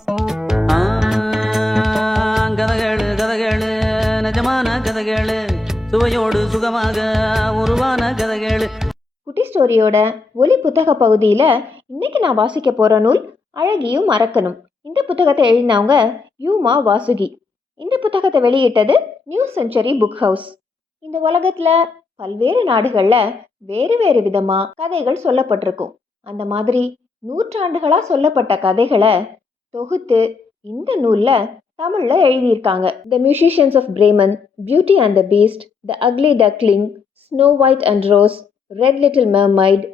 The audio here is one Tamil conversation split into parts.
ஆ, கதகளு நிஜமான கதகளு சுவையோடு சுகமாக உருவான கதகளு. குட்டி ஸ்டோரியோட ஒலி புத்தக பகுதியில் இன்னைக்கு நான் வாசிக்க போகிற நூல் அழகியும் மறக்கணும் இந்த புத்தகத்தை எழுதினவங்க யூமா வாசுகி. இந்த புத்தகத்தை வெளியிட்டது நியூ செஞ்சுரி புக் ஹவுஸ். இந்த உலகத்தில் பல்வேறு நாடுகளில் வேறு வேறு விதமாக கதைகள் சொல்லப்பட்டிருக்கும். அந்த மாதிரி நூற்றாண்டுகளாக சொல்லப்பட்ட கதைகளை தொகுத்து இந்த நூலில் தமிழில் எழுதியிருக்காங்க. The musicians of Bremen beauty and the beast the ugly duckling snow white and rose red little mermaid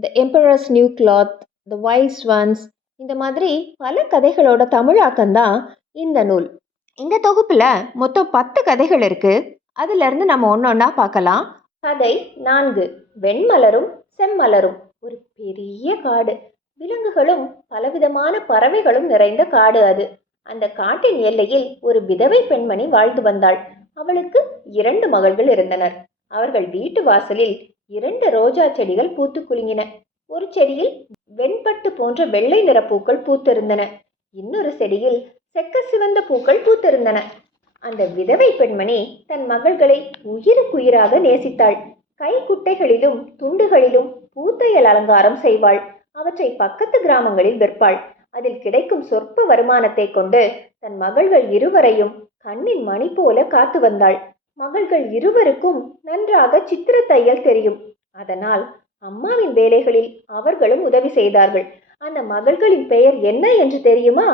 the emperor's new cloth the wild ones இந்த மாதிரி பல கதைகளோட தமிழாக்கம்தான் இந்த நூல். இந்த தொகுப்பில் மொத்தம் பத்து கதைகள் இருக்குது அதிலிருந்து நம்ம ஒன்று ஒன்றா பார்க்கலாம். கதை நான்கு வெண்மலரும் செம்மலரும். ஒரு பெரிய காடு. விலங்குகளும் பலவிதமான பறவைகளும் நிறைந்த காடு அது. அந்த காட்டின் எல்லையில் ஒரு விதவை பெண்மணி வாழ்ந்து வந்தாள். அவளுக்கு இரண்டு மகள்கள் இருந்தனர். அவர்கள் வீட்டு வாசலில் இரண்டு ரோஜா செடிகள் பூத்து குலுங்கின. ஒரு செடியில் வெண்பட்டு போன்ற வெள்ளை நிற பூக்கள் பூத்திருந்தன. இன்னொரு செடியில் செக்க சிவந்த பூக்கள் பூத்திருந்தன. அந்த விதவை பெண்மணி தன் மகள்களை உயிருக்குயிராக நேசித்தாள். கைக்குட்டைகளிலும் துண்டுகளிலும் பூத்தையல் அலங்காரம் செய்வாள். அவற்றை பக்கத்து கிராமங்களில் விற்பாள். அதில் கிடைக்கும் சொற்ப வருமானத்தை கொண்டு தன் மகள்கள் இருவரையும் கண்ணின் மணி போல காத்து வந்தாள். மகள்கள் இருவருக்கும் நன்றாக சித்திர தையல் தெரியும். அதனால் அம்மாவின் வேலைகளில் அவர்களும் உதவி செய்தார்கள். அந்த மகள்களின் பெயர் என்ன என்று தெரியுமா?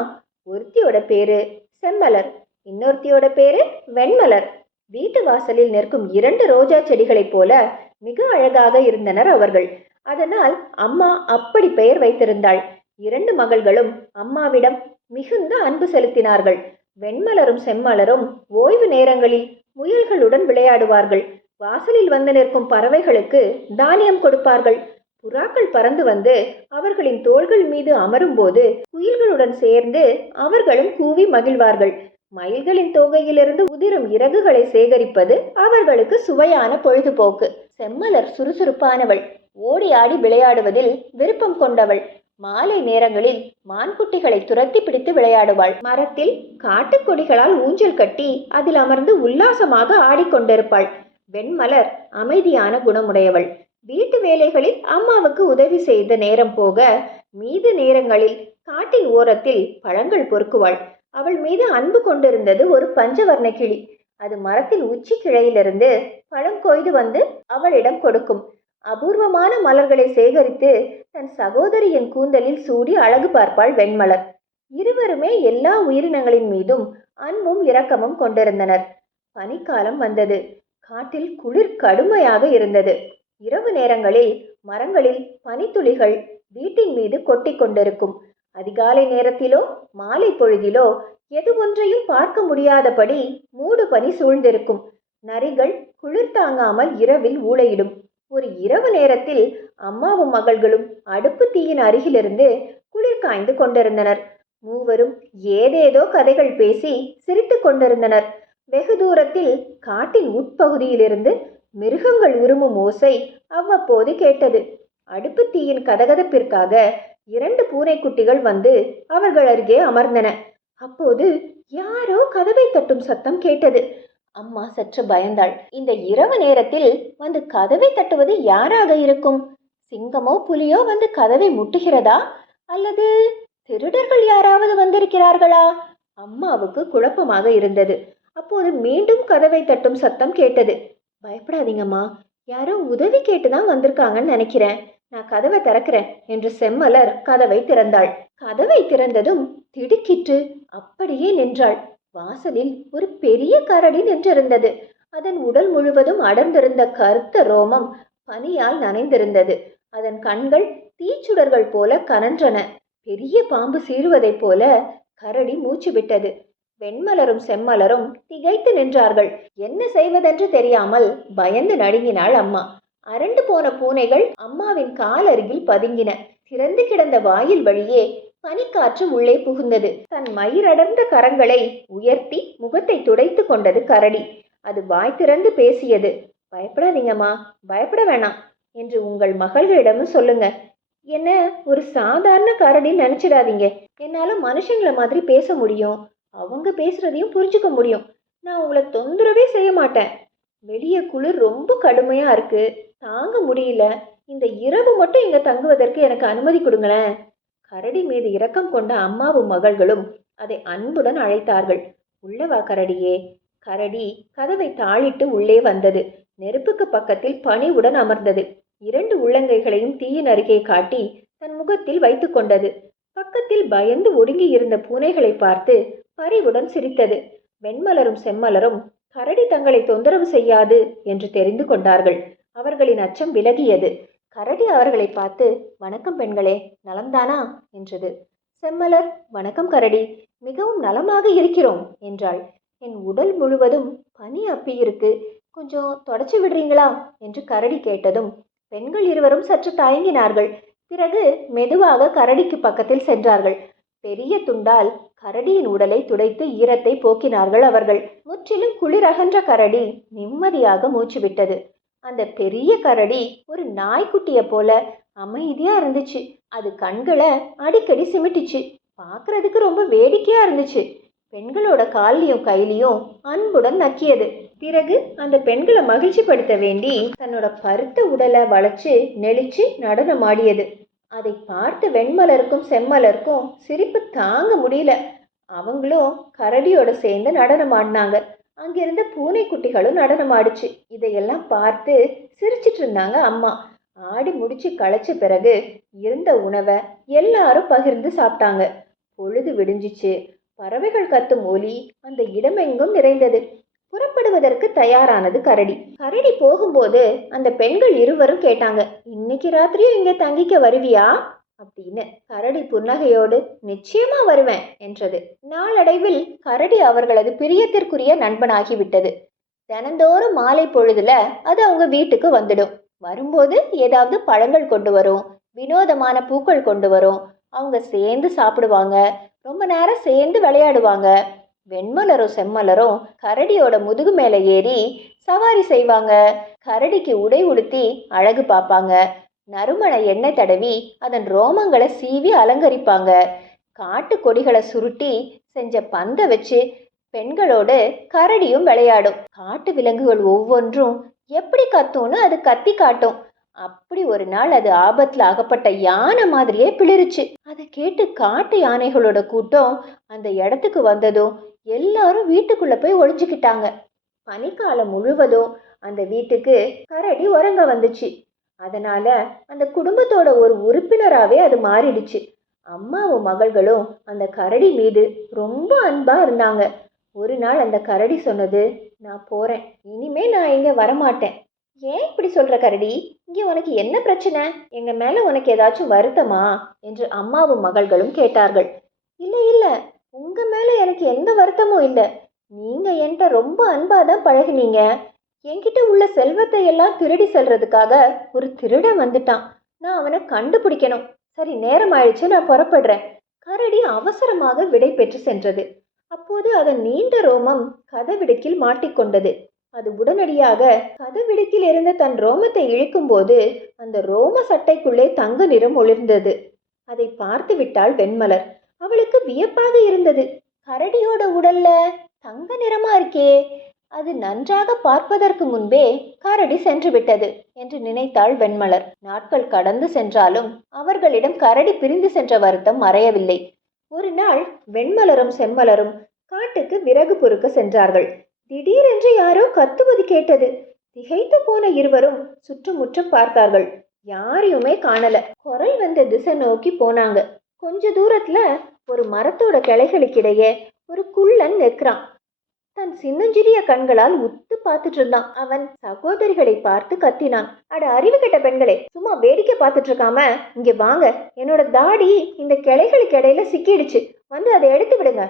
ஒருத்தியோட பேரு செம்மலர். இன்னொருத்தியோட பேரு வெண்மலர். வீட்டு வாசலில் நிற்கும் இரண்டு ரோஜா செடிகளைப் போல மிக அழகாக இருந்தனர் அவர்கள். அதனால் அம்மா அப்படி பெயர் வைத்திருந்தாள். இரண்டு மகள்களும் அம்மாவிடம் மிகுந்த அன்பு செலுத்தினார்கள். வெண்மலரும் செம்மலரும் ஓய்வு நேரங்களில் முயல்களுடன் விளையாடுவார்கள். வாசலில் வந்து நிற்கும் பறவைகளுக்கு தானியம் கொடுப்பார்கள். புறாக்கள் பறந்து வந்து அவர்களின் தோள்கள் மீது அமரும்போது குயில்களுடன் சேர்ந்து அவர்களும் கூவி மகிழ்வார்கள். மயில்களின் தோகையிலிருந்து உதிரும் இறகுகளை சேகரிப்பது அவர்களுக்கு சுவையான பொழுதுபோக்கு. செம்மலர் சுறுசுறுப்பானவள். ஓடி ஆடி விளையாடுவதில் விருப்பம் கொண்டவள். மாலை நேரங்களில் மான்குட்டிகளை துரத்தி பிடித்து விளையாடுவாள். மரத்தில் காட்டுக்கொடிகளால் ஊஞ்சல் கட்டி அதில் அமர்ந்து உல்லாசமாக ஆடிக்கொண்டிருப்பாள். வெண்மலர் அமைதியான குணமுடையவள். வீட்டு வேலைகளில் அம்மாவுக்கு உதவி செய்த நேரம் போக மீது நேரங்களில் காட்டின் ஓரத்தில் பழங்கள் பொறுக்குவாள். அவள் மீது அன்பு கொண்டிருந்தது ஒரு பஞ்சவர்ண கிளி. அது மரத்தில் உச்சி கிளையிலிருந்து பழம் கொய்து வந்து அவளிடம் கொடுக்கும். அபூர்வமான மலர்களை சேகரித்து தன் சகோதரியின் கூந்தலில் சூடி அழகு பார்ப்பாள் வெண்மலர். இருவருமே எல்லா உயிரினங்களின் மீதும் அன்பும் இரக்கமும் கொண்டிருந்தனர். பனிக்காலம் வந்தது. காட்டில் குளிர் கடுமையாக இருந்தது. இரவு நேரங்களில் மரங்களில் பனித்துளிகள் வீட்டின் மீது கொட்டி கொண்டிருக்கும். அதிகாலை நேரத்திலோ மாலை பொழுதிலோ எது ஒன்றையும் பார்க்க முடியாதபடி மூடு பனி சூழ்ந்திருக்கும். நரிகள் குளிர் தாங்காமல் இரவில் ஊளையிடும். ஒரு இரவு நேரத்தில் அம்மாவும் மகள்களும் அடுப்பு தீயின் அருகிலிருந்து குளிர் காய்ந்து கொண்டிருந்தனர். மூவரும் ஏதேதோ கதைகள் பேசி சிரித்து கொண்டிருந்தனர். வெகு தூரத்தில் காட்டின் உட்பகுதியிலிருந்து மிருகங்கள் உருமும் ஓசை அவ்வப்போது கேட்டது. அடுப்பு தீயின் கதகதப்பிற்காக இரண்டு பூனைக்குட்டிகள் வந்து அவர்கள் அருகே அமர்ந்தன. அப்போது யாரோ கதவை தட்டும் சத்தம் கேட்டது. அம்மா சற்று பயந்தாள். இந்த இரவு நேரத்தில் வந்து கதவை தட்டுவது யாராக இருக்கும்? சிங்கமோ புலியோ வந்து கதவை முட்டுகிறதா? அல்லது திருடர்கள் யாராவது வந்திருக்கிறார்களா? அம்மாவுக்கு குழப்பமாக இருந்தது. அப்போது மீண்டும் கதவை தட்டும் சத்தம் கேட்டது. பயப்படாதீங்கம்மா. யாரோ உதவி கேட்டு தான் வந்திருக்காங்கன்னு நினைக்கிறேன். நான் கதவை திறக்கிறேன் என்று செம்மலர் கதவை திறந்தாள். கதவை திறந்ததும் திடுக்கிட்டு அப்படியே நின்றாள். வாசலில் ஒரு பெரிய கரடி நின்றிருந்தது. அதன் உடல் முழுவதும் அடர்ந்திருந்த கருத்த ரோமம் பனியால் நனைந்திருந்தது. அதன் கண்கள் தீச்சுடர்கள் போல கனன்றன. பெரிய பாம்பு சீறுவதைப் போல கரடி மூச்சு விட்டது வெண்மலரும் செம்மலரும் திகைத்து நின்றார்கள். என்ன செய்வதென்று தெரியாமல் பயந்து நடுங்கினாள் அம்மா. அரண்டு போன பூனைகள் அம்மாவின் கால் அருகில் பதுங்கின. திறந்து கிடந்த வாயில் வழியே பனிக்காற்று உள்ளே புகுந்தது. தன் மயிரடர்ந்த கரங்களை உயர்த்தி முகத்தை துடைத்து கொண்டது கரடி. அது வாய் திறந்து பேசியது. பயப்படாதீங்கம்மா பயப்பட வேணாம் என்று உங்கள் மகள்களிடமும் சொல்லுங்க. என்ன ஒரு சாதாரண கரடின்னு நினச்சிடாதீங்க. என்னால் மனுஷங்கள மாதிரி பேச முடியும். அவங்க பேசுறதையும் புரிஞ்சுக்க முடியும். நான் உங்களை தொந்தரவே செய்ய மாட்டேன். வெளியே குளிர் ரொம்ப கடுமையா இருக்கு. தாங்க முடியல. இந்த இரவு மட்டும் இங்க தங்குவதற்கு எனக்கு அனுமதி கொடுங்களேன். கரடி மீது இரக்கம் கொண்ட அம்மாவும் மகள்களும் அதை அன்புடன் அழைத்தார்கள். உள்ளவா கரடியே? கரடி கதவை தாளிட்டு உள்ளே வந்தது. நெருப்புக்கு பக்கத்தில் பணிவுடன் அமர்ந்தது. இரண்டு உள்ளங்கைகளையும் தீயின் அருகே காட்டி தன் முகத்தில் வைத்து கொண்டது. பக்கத்தில் பயந்து ஒடுங்கி இருந்த பூனைகளை பார்த்து பரிவுடன் சிரித்தது. வெண்மலரும் செம்மலரும் கரடி தங்களை தொந்தரவு செய்யாது என்று தெரிந்து கொண்டார்கள். அவர்களின் அச்சம் விலகியது. கரடி அவர்களை பார்த்து வணக்கம் பெண்களே நலம்தானா? என்றது. செம்மலர் வணக்கம் கரடி. மிகவும் நலமாக இருக்கிறோம் என்றாள். என் உடல் முழுவதும் பனி அப்பியிருக்கு கொஞ்சம் தொடச்சி விடுறீங்களா? என்று கரடி கேட்டதும் பெண்கள் இருவரும் சற்று தயங்கினார்கள். பிறகு மெதுவாக கரடிக்கு பக்கத்தில் சென்றார்கள். பெரிய துண்டால் கரடியின் உடலை துடைத்து ஈரத்தை போக்கினார்கள் அவர்கள். முற்றிலும் குளிரகன்ற கரடி நிம்மதியாக மூச்சு விட்டது அந்த பெரிய கரடி ஒரு நாய்க்குட்டியை போல அமைதியாக இருந்துச்சு. அது கண்களை அடிக்கடி சிமிட்டிச்சு. பார்க்கறதுக்கு ரொம்ப வேடிக்கையாக இருந்துச்சு. பெண்களோட கால்லையும் கையிலையும் அன்புடன் நக்கியது. பிறகு அந்த பெண்களை மகிழ்ச்சிப்படுத்த வேண்டி தன்னோட பருத்த உடலை வளைச்சு நெளிச்சு நடனமாடியது அதை பார்த்து வெண்மலருக்கும் செம்மலருக்கும் சிரிப்பு தாங்க முடியல. அவங்களும் கரடியோட சேர்ந்து நடனம் ஆடினாங்க. அங்கிருந்த பூனைக்குட்டிகளும் நடனம் ஆடிச்சு. இதையெல்லாம் பார்த்து சிரிச்சிட்டு இருந்தாங்க அம்மா. ஆடி முடிச்சு களைச்ச பிறகு இருந்த உணவை எல்லாரும் பகிர்ந்து சாப்பிட்டாங்க. பொழுது விடிஞ்சிச்சு. பறவைகள் கத்தும் ஒலி அந்த இடமெங்கும் நிறைந்தது. புறப்படுவதற்கு தயாரானது கரடி. கரடி போகும்போது அந்த பெண்கள் இருவரும் கேட்டாங்க இன்னைக்கு ராத்திரியும் இங்கே தங்கிக்க வருவியா? அப்படின்னு கரடி புன்னகையோடு நிச்சயமா வருவேன் என்றது. நாளடைவில் கரடி அவர்களது பிரியத்திற்குரிய நண்பனாகிவிட்டது. தினந்தோறும் மாலை பொழுதுல அது அவங்க வீட்டுக்கு வந்துடும். வரும்போது ஏதாவது பழங்கள் கொண்டு வரும் வினோதமான பூக்கள் கொண்டு வரும். அவங்க சேர்ந்து சாப்பிடுவாங்க ரொம்ப நேரம் சேர்ந்து விளையாடுவாங்க. வெண்மலரும் செம்மலரும் கரடியோட முதுகு மேலே ஏறி சவாரி செய்வாங்க. கரடிக்கு உடை உடுத்தி அழகு பார்ப்பாங்க. நறுமண எண்ணெய் தடவி அதன் ரோமங்களை சீவி அலங்கரிப்பாங்க. காட்டு கொடிகளை சுருட்டி செஞ்ச பந்தை வச்சு பெண்களோடு கரடியும் விளையாடும். காட்டு விலங்குகள் ஒவ்வொன்றும் எப்படி கத்தும்னு அது கத்தி காட்டும். அப்படி ஒரு நாள் அது ஆபத்துல அகப்பட்ட யானை மாதிரியே பிளிருச்சு. அதை கேட்டு காட்டு யானைகளோட கூட்டம் அந்த இடத்துக்கு வந்ததும் எல்லாரும் வீட்டுக்குள்ள போய் ஒழிஞ்சுக்கிட்டாங்க பனிக்காலம் முழுவதும் அந்த வீட்டுக்கு கரடி உறங்க வந்துச்சு. அதனால அந்த குடும்பத்தோட ஒரு உறுப்பினராகவே அது மாறிடுச்சு. அம்மாவும் மகள்களும் அந்த கரடி மீது ரொம்ப அன்பாக இருந்தாங்க. ஒரு நாள் அந்த கரடி சொன்னது நான் போகிறேன் இனிமே நான் இங்கே வரமாட்டேன். ஏன் இப்படி சொல்கிற கரடி? இங்கே உனக்கு என்ன பிரச்சனை? எங்கள் மேலே உனக்கு ஏதாச்சும் வருத்தமா? என்று அம்மாவும் மகள்களும் கேட்டார்கள். இல்லை இல்லை. உங்கள் மேலே எனக்கு எந்த வருத்தமும் இல்லை. நீங்கள் என்கிட்ட ரொம்ப அன்பாக தான் பழகுனீங்க. என்கிட்ட உள்ள செல்வத்தை எல்லாம் திருடி செல்றதுக்காக ஒரு திருடன் வந்துட்டான். நான் அவனை கண்டுபிடிக்கணும். சரி நேரம் ஆயிடுச்சு நான் புறப்படுறேன். கரடி அவசரமாக விடை பெற்று சென்றது. அப்போது அதன் நீண்ட ரோமம் கதவிடுக்கில் மாட்டிக்கொண்டது. அது உடனடியாக கதவிடுக்கில் இருந்த தன் ரோமத்தை இழுக்கும்போது அந்த ரோம சட்டைக்குள்ளே தங்க நிறம் ஒளிர்ந்தது. அதை பார்த்து விட்டாள் வெண்மலர். அவளுக்கு வியப்பாக இருந்தது. கரடியோட உடல்ல தங்க நிறமா இருக்கே. அது நன்றாக பார்ப்பதற்கு முன்பே கரடி சென்று விட்டது என்று நினைத்தாள் வெண்மலர். நாட்கள் கடந்து சென்றாலும் அவர்களிடம் கரடி பிரிந்து சென்ற வருத்தம் மறையவில்லை. ஒரு நாள் வெண்மலரும் செம்மலரும் காட்டுக்கு விறகு பொறுக்க சென்றார்கள். திடீரென்று யாரோ கத்துவது கேட்டது. திகைத்து போன இருவரும் சுற்றுமுற்றும் பார்த்தார்கள். யாரையுமே காணல. குரல் வந்த திசை நோக்கி போனாங்க. கொஞ்ச தூரத்துல ஒரு மரத்தோட கிளைகளுக்கிடையே ஒரு குள்ளன் நிற்கிறான். தன் சின்னஞ்சிறிய கண்களால் உத்து பார்த்துட்டு இருந்தான். அவன் சகோதரிகளை பார்த்து கத்தினான். அட அறிவு கெட்ட பெண்களே சும்மா வேடிக்கை பார்த்துட்டு இருக்காம? இங்க வாங்க. என்னோட தாடி இந்த கிளைகளுக்கு இடையில சிக்கிடுச்சு. வந்து அதை எடுத்து விடுங்க.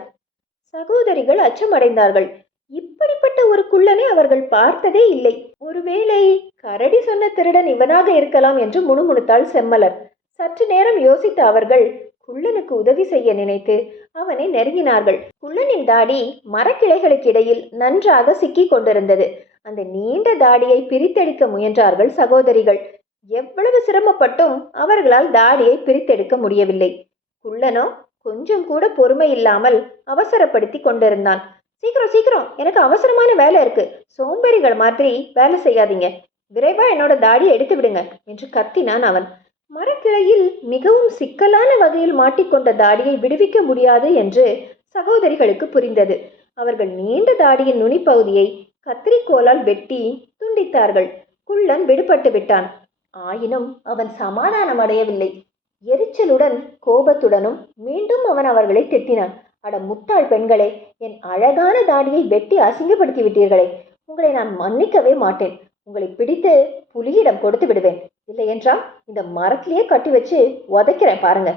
சகோதரிகள் அச்சமடைந்தார்கள். இப்படிப்பட்ட ஒரு குள்ளனை அவர்கள் பார்த்ததே இல்லை. ஒருவேளை கரடி சொன்ன திருடன் இவனாக இருக்கலாம் என்று முணுமுணுத்தாள் செம்மலர். சற்று நேரம் யோசித்த அவர்கள் குள்ளனுக்கு உதவி செய்ய நினைத்து அவனை நெருங்கினார்கள். குள்ளனின் தாடி மரக்கிளைகளுக்கு இடையில் நன்றாக சிக்கிக் கொண்டிருந்தது. அந்த நீண்ட தாடியை பிரித்தெடுக்க முயன்றார்கள் சகோதரிகள். எவ்வளவு சிரமப்பட்டும் அவர்களால் தாடியை பிரித்தெடுக்க முடியவில்லை. குள்ளனோ கொஞ்சம் கூட பொறுமை இல்லாமல் அவசரப்படுத்தி கொண்டிருந்தான். சீக்கிரம் சீக்கிரம்! எனக்கு அவசரமான வேலை இருக்கு. சோம்பேறிகள் மாதிரி வேலை செய்யாதீங்க. விரைவா என்னோட தாடியை எடுத்து விடுங்க என்று கத்தினான் அவன். மரக்கிளையில் மிகவும் சிக்கலான வகையில் மாட்டிக்கொண்ட தாடியை விடுவிக்க முடியாது என்று சகோதரிகளுக்கு புரிந்தது. அவர்கள் நீண்ட தாடியின் நுனிப்பகுதியை கத்திரிக்கோலால் வெட்டி துண்டித்தார்கள். குள்ளன் விடுபட்டு விட்டான். ஆயினும் அவன் சமாதானம் அடையவில்லை. எரிச்சலுடன் கோபத்துடனும் மீண்டும் அவன் அவர்களை திட்டினான். அட முட்டாள் பெண்களே என் அழகான தாடியை வெட்டி அசிங்கப்படுத்தி விட்டீர்களே உங்களை நான் மன்னிக்கவே மாட்டேன். உங்களை பிடித்து புலியிடம் கொடுத்து விடுவேன். இல்லை என்றால் இந்த மரத்திலேயே கட்டி வச்சு உதைக்கிறேன் பாருங்க.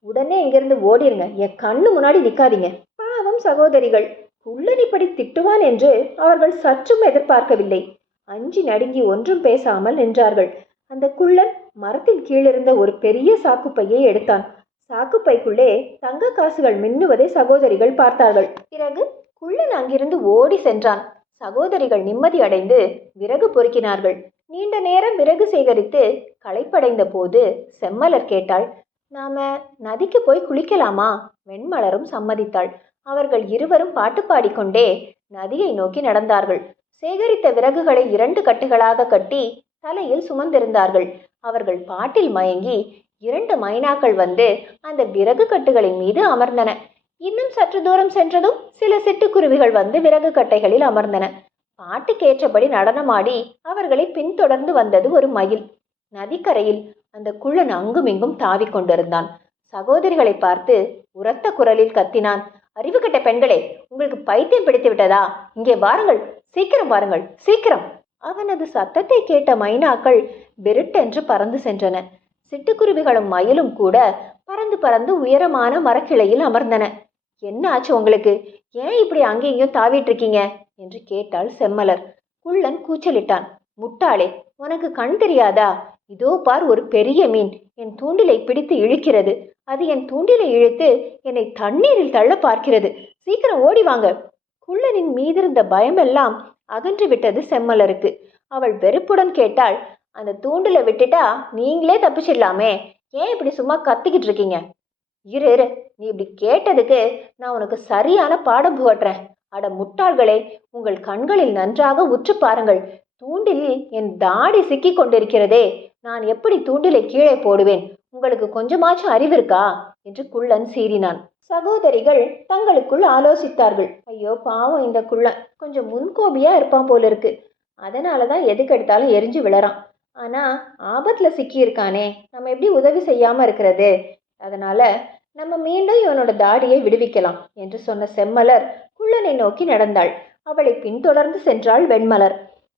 உடனே இங்கிருந்து ஓடிருங்க. என் கண்ணு முன்னாடி நிற்காதீங்க பாவம் சகோதரிகள். குள்ளன் இப்படி திட்டுவான் என்று அவர்கள் சற்றும் எதிர்பார்க்கவில்லை. அஞ்சி நடுங்கி ஒன்றும் பேசாமல் நின்றார்கள். அந்த குள்ளன் மரத்தின் கீழிருந்த ஒரு பெரிய சாக்குப்பையை எடுத்தான். சாக்குப்பைக்குள்ளே தங்க காசுகள் மின்னுவதை சகோதரிகள் பார்த்தார்கள். பிறகு குள்ளன் அங்கிருந்து ஓடி சென்றான். சகோதரிகள் நிம்மதி அடைந்து விறகு பொறுக்கினார்கள். நீண்ட நேரம் விறகு சேகரித்து களைப்படைந்த போது செம்மலர் கேட்டாள் நாம நதிக்கு போய் குளிக்கலாமா? வெண்மலரும் சம்மதித்தாள். அவர்கள் இருவரும் பாட்டு பாடிக்கொண்டே நதியை நோக்கி நடந்தார்கள். சேகரித்த விறகுகளை இரண்டு கட்டுகளாக கட்டி தலையில் சுமந்திருந்தார்கள். அவர்கள் பாட்டில் மயங்கி இரண்டு மைனாக்கள் வந்து அந்த விறகு கட்டுகளின் மீது அமர்ந்தன. இன்னும் சற்று தூரம் சென்றதும் சில சிட்டுக்குருவிகள் வந்து விறகு கட்டைகளில் அமர்ந்தன. பாட்டுக்கேற்றபடி நடனமாடி அவர்களை பின்தொடர்ந்து வந்தது ஒரு மயில். நதிக்கரையில் அந்த குள்ளன் அங்குமிங்கும் தாவிக் கொண்டிருந்தான். சகோதரிகளை பார்த்து உரத்த குரலில் கத்தினான் அறிவு கட்ட பெண்களே உங்களுக்கு பைத்தியம் பிடித்து விட்டதா? இங்கே வாருங்கள் சீக்கிரம் வாருங்கள் சீக்கிரம். அவனது சத்தத்தை கேட்ட மைனாக்கள் பெருட்டென்று பறந்து சென்றன. சிட்டுக்குருவிகளும் மயிலும் கூட பறந்து பறந்து உயரமான மரக்கிளையில் அமர்ந்தன. என்ன ஆச்சு உங்களுக்கு? ஏன் இப்படி அங்கேயும் தாவிட்டு இருக்கீங்க என்று கேட்டாள் செம்மலர். குள்ளன் கூச்சலிட்டான். முட்டாளே உனக்கு கண் தெரியாதா? இதோ பார் ஒரு பெரிய மீன். என் தூண்டிலை பிடித்து இழுக்கிறது. அது என் தூண்டிலை இழுத்து என்னை தண்ணீரில் தள்ள பார்க்கிறது. சீக்கிரம் ஓடி வாங்க. குள்ளனின் மீதிருந்த பயமெல்லாம் அகன்று விட்டது செம்மலருக்கு. அவள் வெறுப்புடன் கேட்டாள் அந்த தூண்டில விட்டுட்டா நீங்களே தப்பிச்சிடலாமே. ஏன் இப்படி சும்மா கத்திக்கிட்டு இருக்கீங்க? இரு இரு. நீ இப்படி கேட்டதுக்கு நான் உனக்கு சரியான பாடம் புகட்டுறேன். அட முட்டாள்களே உங்கள் கண்களில் நன்றாக உற்று பாருங்கள். தூண்டிலில் என் தாடி சிக்கி கொண்டிருக்கிறதே. நான் எப்படி தூண்டிலை கீழே போடுவேன்? உங்களுக்கு கொஞ்சமாச்சும் அறிவு இருக்கா? என்று குள்ளன் சீறினான். சகோதரிகள் தங்களுக்குள் ஆலோசித்தார்கள். ஐயோ பாவம் இந்த குள்ளன். கொஞ்சம் முன்கோபியா இருப்பான் போல இருக்கு அதனால தான் எதுக்கெடுத்தாலும் எரிஞ்சு விழறான். ஆனா ஆபத்துல சிக்கியிருக்கானே. நம்ம எப்படி உதவி செய்யாம இருக்கிறது? அதனால நம்ம மீண்டும் இவனோட தாடியை விடுவிக்கலாம் என்று சொன்ன செம்மலர் குள்ளனை நோக்கி நடந்தாள். அவளை பின்தொடர்ந்து சென்றாள் வெண்மலர்.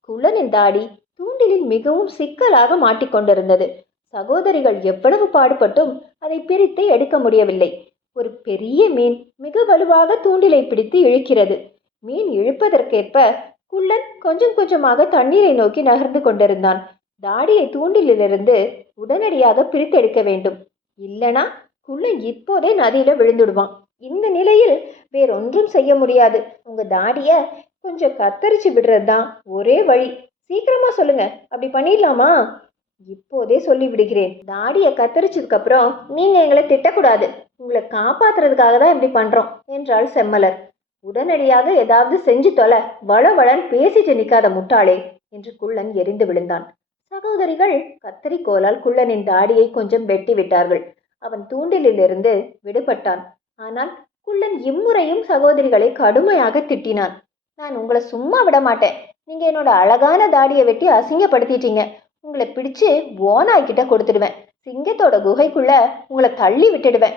குள்ளனின் தாடி தூண்டிலில் மிகவும் சிக்கலாக மாட்டிக்கொண்டிருந்தது. சகோதரிகள் எவ்வளவு பாடுபட்டும் அதை பிரித்து எடுக்க முடியவில்லை. ஒரு பெரிய மீன் மிக வலுவாக தூண்டிலை பிடித்து இழுக்கிறது. மீன் இழுப்பதற்கேற்ப குள்ளன் கொஞ்சம் கொஞ்சமாக தண்ணீரை நோக்கி நகர்ந்து கொண்டிருந்தான். தாடியை தூண்டிலிருந்து உடனடியாக பிரித்தெடுக்க வேண்டும். இல்லனா குள்ளன் இப்போதே நதியில விழுந்துடுவான். இந்த நிலையில் வேறொன்றும் செய்ய முடியாது. உங்க தாடிய கொஞ்சம் கத்தரிச்சு விடுறது தான் ஒரே வழி. சீக்கிரமா சொல்லுங்க. அப்படி பண்ணிடலாமா? இப்போதே சொல்லி விடுகிறேன் தாடியை கத்தரிச்சதுக்கு அப்புறம் நீங்க எங்களை திட்டக்கூடாது. உங்களை காப்பாத்துறதுக்காக தான் இப்படி பண்றோம் என்றாள் செம்மலர். உடனடியாக ஏதாவது செஞ்சு தொலை வள வளன் பேசிட்டு நிக்காத முட்டாளே என்று குள்ளன் எரிந்து விழுந்தான். சகோதரிகள் கத்தரிக்கோலால் குள்ளனின் தாடியை கொஞ்சம் வெட்டி விட்டார்கள் அவன் தூண்டிலிருந்து விடுபட்டான். ஆனால் குள்ளன் இம்முறையும் சகோதரிகளை கடுமையாக திட்டினான். நான் உங்களை சும்மா விட மாட்டேன் நீங்க என்னோட அழகான தாடியை வெட்டி அசிங்கப்படுத்திட்டீங்க. உங்களை பிடிச்சு ஓனாய்கிட்ட கொடுத்துடுவேன். சிங்கத்தோட குகைக்குள்ள உங்களை தள்ளி விட்டுடுவேன்.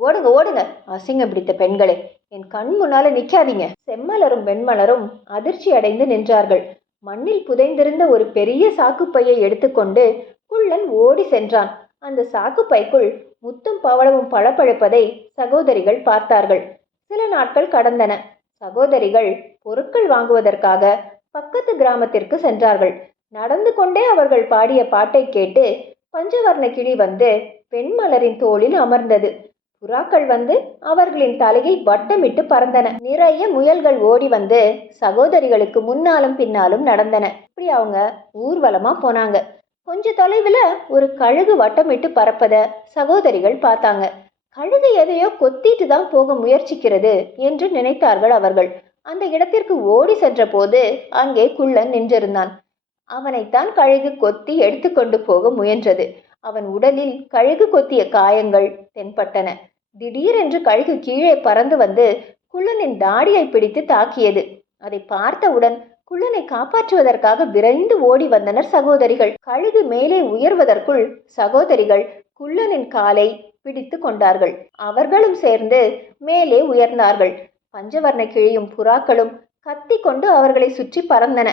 ஓடுங்க ஓடுங்க. அசிங்கம் பிடித்த பெண்களே என் கண் முன்னால நிக்காதீங்க. செம்மலரும் வெண்மலரும் அதிர்ச்சி அடைந்து நின்றார்கள். மண்ணில் புதைந்திருந்த ஒரு பெரிய சாக்குப்பையை எடுத்துக்கொண்டு குள்ளன் ஓடி சென்றான். அந்த சாக்குப்பைக்குள் முத்தும் பவளமும் பளபளப்பதை சகோதரிகள் பார்த்தார்கள். சில நாட்கள் கடந்தன. சகோதரிகள் பொருட்கள் வாங்குவதற்காக பக்கத்து கிராமத்திற்கு சென்றார்கள். நடந்து கொண்டே அவர்கள் பாடிய பாட்டை கேட்டு பஞ்சவர்ண கிளி வந்து பெண்மலரின் தோளில் அமர்ந்தது. புறாக்கள் வந்து அவர்களின் தலையை வட்டமிட்டு பறந்தன. நிறைய முயல்கள் ஓடி வந்து சகோதரிகளுக்கு முன்னாலும் பின்னாலும் நடந்தன. இப்படி அவங்க ஊர்வலமா போனாங்க. கொஞ்ச தொலைவில் ஒரு கழுகு வட்டமிட்டு பறப்பத சகோதரிகள் பார்த்தாங்க. கழுகு எதையோ கொத்திட்டு தான் போக முயற்சிக்கிறது என்று நினைத்தார்கள் அவர்கள். அந்த இடத்திற்கு ஓடி சென்றபோது அங்கே குள்ளன் நின்றிருந்தான். அவனைத்தான் கழுகு கொத்தி எடுத்துக்கொண்டு போக முயன்றது. அவன் உடலில் கழுகு கொத்திய காயங்கள் தென்பட்டன. திடீரென்று கழுகு கீழே பறந்து வந்து குள்ளனின் தாடியை பிடித்து தாக்கியது. அதை பார்த்தவுடன் குள்ளனை காப்பாற்றுவதற்காக விரைந்து ஓடி வந்தனர் சகோதரிகள். கழுகு மேலே உயர்வதற்குள் சகோதரிகள் குள்ளனின் காலை பிடித்து கொண்டார்கள். அவர்களும் சேர்ந்து மேலே உயர்ந்தார்கள். பஞ்சவர்ண கிழியும் புறாக்களும் கத்தி கொண்டு அவர்களை சுற்றி பறந்தன.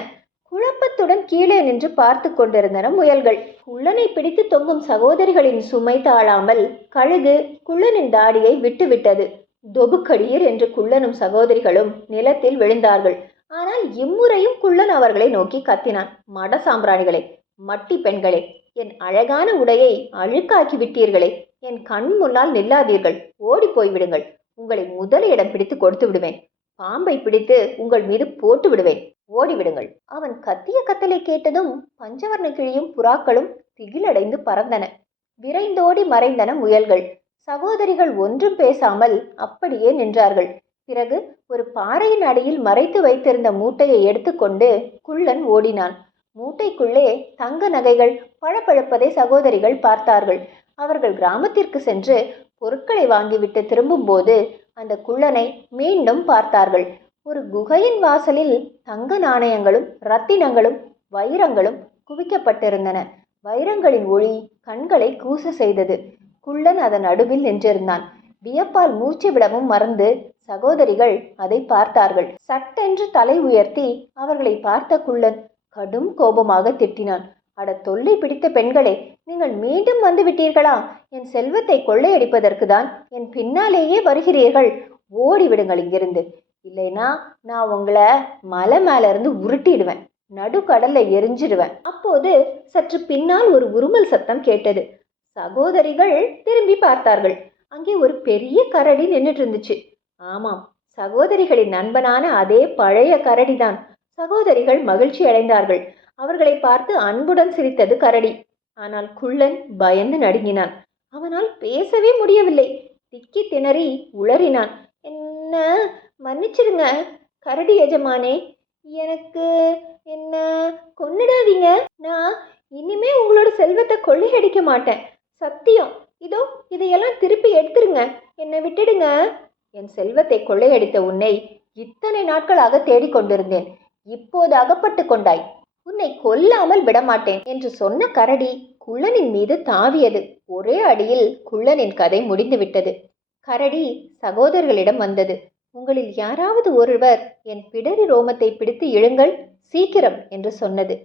குழப்பத்துடன் கீழே நின்று பார்த்து கொண்டிருந்தன முயல்கள். குள்ளனை பிடித்து தொங்கும் சகோதரிகளின் சுமை தாழாமல் கழுகு குள்ளனின் தாடியை விட்டுவிட்டது. தொபுக்கடியர் என்று குள்ளனும் சகோதரிகளும் நிலத்தில் விழுந்தார்கள். ஆனால் இம்முறையும் குள்ளன் அவர்களை நோக்கி கத்தினான். மட சாம்பிராணிகளே மட்டி பெண்களே என் அழகான உடையை அழுக்காக்கி விட்டீர்களே. என் கண் முன்னால் நில்லாதீர்கள். ஓடி போய்விடுங்கள். உங்களை முதல் இடம் பிடித்து கொடுத்து விடுவேன். பாம்பை பிடித்து உங்கள் மீது போட்டு விடுவேன். ஓடிவிடுங்கள். அவன் கத்திய கத்தலை கேட்டதும் பஞ்சவர்ண கிழியும் புறாக்களும் திகிலடைந்து பறந்தன. விரைந்தோடி மறைந்தன முயல்கள். சகோதரிகள் ஒன்றும் பேசாமல் அப்படியே நின்றார்கள். பிறகு ஒரு பாறையின் அடியில் மறைத்து வைத்திருந்த மூட்டையை எடுத்துக்கொண்டு குள்ளன் ஓடினான். மூட்டைக்குள்ளே தங்க நகைகள் பழப்பழுப்பதை சகோதரிகள் பார்த்தார்கள். அவர்கள் கிராமத்திற்கு சென்று பொருட்களை வாங்கிவிட்டு திரும்பும்போது அந்த குள்ளனை மீண்டும் பார்த்தார்கள். ஒரு குகையின் வாசலில் தங்க நாணயங்களும் ரத்தினங்களும் வைரங்களும் குவிக்கப்பட்டிருந்தன. வைரங்களின் ஒளி கண்களை கூச செய்தது. குள்ளன் அதன் நடுவில் நின்றிருந்தான். வியப்பால் மூச்சு விடவும் மறந்து சகோதரிகள் அதை பார்த்தார்கள். சட்டென்று தலை உயர்த்தி அவர்களை பார்த்த குள்ளன் கடும் கோபமாக திட்டினான். அட தொல்லை பிடித்த பெண்களே நீங்கள் மீண்டும் வந்து விட்டீர்களா? என் செல்வத்தை கொள்ளையடிப்பதற்கு தான் என் பின்னாலேயே வருகிறீர்கள். ஓடிவிடுங்கள் இங்கிருந்து. இல்லைனா நான் உங்களை மலை மேல இருந்து உருட்டிடுவேன். நடுக்கடல்ல எரிஞ்சிடுவேன். அப்போது சற்று பின்னால் ஒரு உருமல் சத்தம் கேட்டது. சகோதரிகள் திரும்பி பார்த்தார்கள். அங்கே ஒரு பெரிய கரடி நின்றுட்டு இருந்துச்சு. ஆமாம். சகோதரிகளின் நண்பனான அதே பழைய கரடிதான். சகோதரிகள் மகிழ்ச்சி அடைந்தார்கள். அவர்களை பார்த்து அன்புடன் சிரித்தது கரடி. ஆனால் குள்ளன் பயந்து நடுங்கினான். அவனால் பேசவே முடியவில்லை. திக்கி திணறி உளறினான். என்ன? மன்னிச்சிடுங்க. கரடி எஜமானே எனக்கு என்ன? கொன்னிடாதீங்க. நான் இனிமே உங்களோட செல்வத்தை கொள்ளையடிக்க மாட்டேன். சத்தியம். இதோ இதையெல்லாம் திருப்பி எடுத்துருங்க. என்னை விட்டுடுங்க. என் செல்வத்தை கொள்ளையடித்த உன்னை இத்தனை நாட்களாக தேடிக்கொண்டிருந்தேன் இப்போது அகப்பட்டு கொண்டாய். உன்னை கொல்லாமல் விடமாட்டேன் என்று சொன்ன கரடி குள்ளனின் மீது தாவியது. ஒரே அடியில் குள்ளனின் கதை முடிந்துவிட்டது. கரடி சகோதரர்களிடம் வந்தது. உங்களில் யாராவது ஒருவர் என் பிடரி ரோமத்தை பிடித்து இழுங்கள் சீக்கிரம் என்று சொன்னது.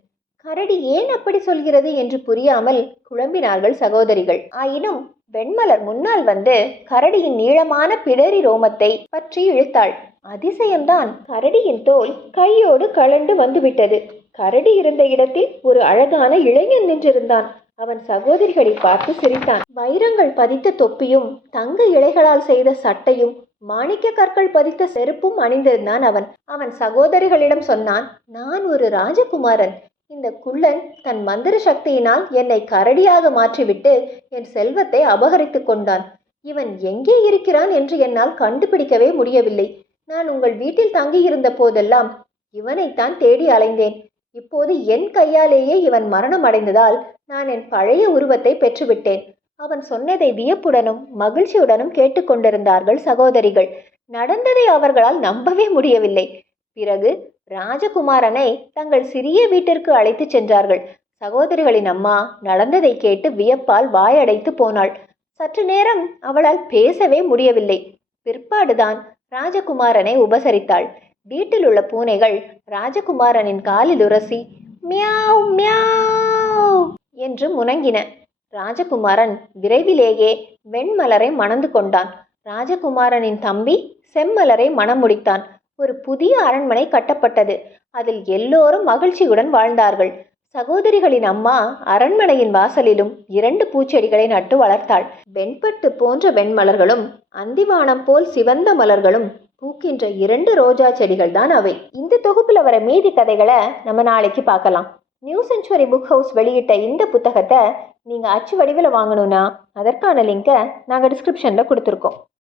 கரடி ஏன் அப்படி சொல்கிறது என்று புரியாமல் குழம்பினார்கள் சகோதரிகள். ஆயினும் வெண்மலர் முன்னால் வந்து கரடியின் நீளமான பிடரி ரோமத்தை பற்றி இழுத்தாள். அதிசயம்தான் கரடியின் தோல் கையோடு கலண்டு வந்துவிட்டது. கரடி இருந்த இடத்தில் ஒரு அழகான இளைஞன் நின்றிருந்தான். அவன் சகோதரிகளை பார்த்து சிரித்தான். வைரங்கள் பதித்த தொப்பியும் தங்க இலைகளால் செய்த சட்டையும் மாணிக்க கற்கள் பதித்த செருப்பும் அணிந்திருந்தான் அவன். அவன் சகோதரிகளிடம் சொன்னான் நான் ஒரு ராஜகுமாரன். இந்த குள்ளன் தன் மந்திர சக்தியினால் என்னை கரடியாக மாற்றிவிட்டு என் செல்வத்தை அபகரித்து கொண்டான். இவன் எங்கே இருக்கிறான் என்று என்னால் கண்டுபிடிக்கவே முடியவில்லை. நான் உங்கள் வீட்டில் தங்கியிருந்த போதெல்லாம் இவனைத்தான் தேடி அலைந்தேன். இப்போது என் கையாலேயே இவன் மரணம் அடைந்ததால் நான் என் பழைய உருவத்தை பெற்றுவிட்டேன். அவன் சொன்னதை வியப்புடனும் மகிழ்ச்சியுடனும் கேட்டுக்கொண்டிருந்தார்கள் சகோதரிகள். நடந்ததை அவர்களால் நம்பவே முடியவில்லை. பிறகு ராஜகுமாரனை தங்கள் சிறிய வீட்டிற்கு அழைத்துச் சென்றார்கள். சகோதரிகளின் அம்மா நடந்ததை கேட்டு வியப்பால் வாயடைத்து போனாள். சற்று நேரம் அவளால் பேசவே முடியவில்லை. பிற்பாடுதான் ராஜகுமாரனை உபசரித்தாள். வீட்டில் உள்ள பூனைகள் ராஜகுமாரனின் காலில் உரசி மியாவ் மியாவ் என்று முனங்கின ராஜகுமாரன் விரைவிலேயே வெண்மலரை மணந்து கொண்டான். ராஜகுமாரனின் தம்பி செம்மலரை மணம் முடித்தான். ஒரு புதிய அரண்மனை கட்டப்பட்டது. அதில் எல்லோரும் மகிழ்ச்சியுடன் வாழ்ந்தார்கள். சகோதரிகளின் அம்மா அரண்மனையின் வாசலிலும் இரண்டு பூச்செடிகளை நட்டு வளர்த்தாள். வெண்பட்டு போன்ற வெண்மலர்களும் அந்திவானம் போல் சிவந்த மலர்களும் பூக்கின்ற இரண்டு ரோஜா செடிகள் தான் அவை. இந்த தொகுப்புல வர மீதி கதைகளை நம்ம நாளைக்கு பார்க்கலாம். நியூ செஞ்சுவரி புக் ஹவுஸ் வெளியிட்ட இந்த புத்தகத்தை நீங்கள் அச்சு வடிவில் வாங்கணும்னா அதற்கான லிங்கை நாங்கள் டிஸ்கிரிப்ஷனில் கொடுத்துருக்கோம்.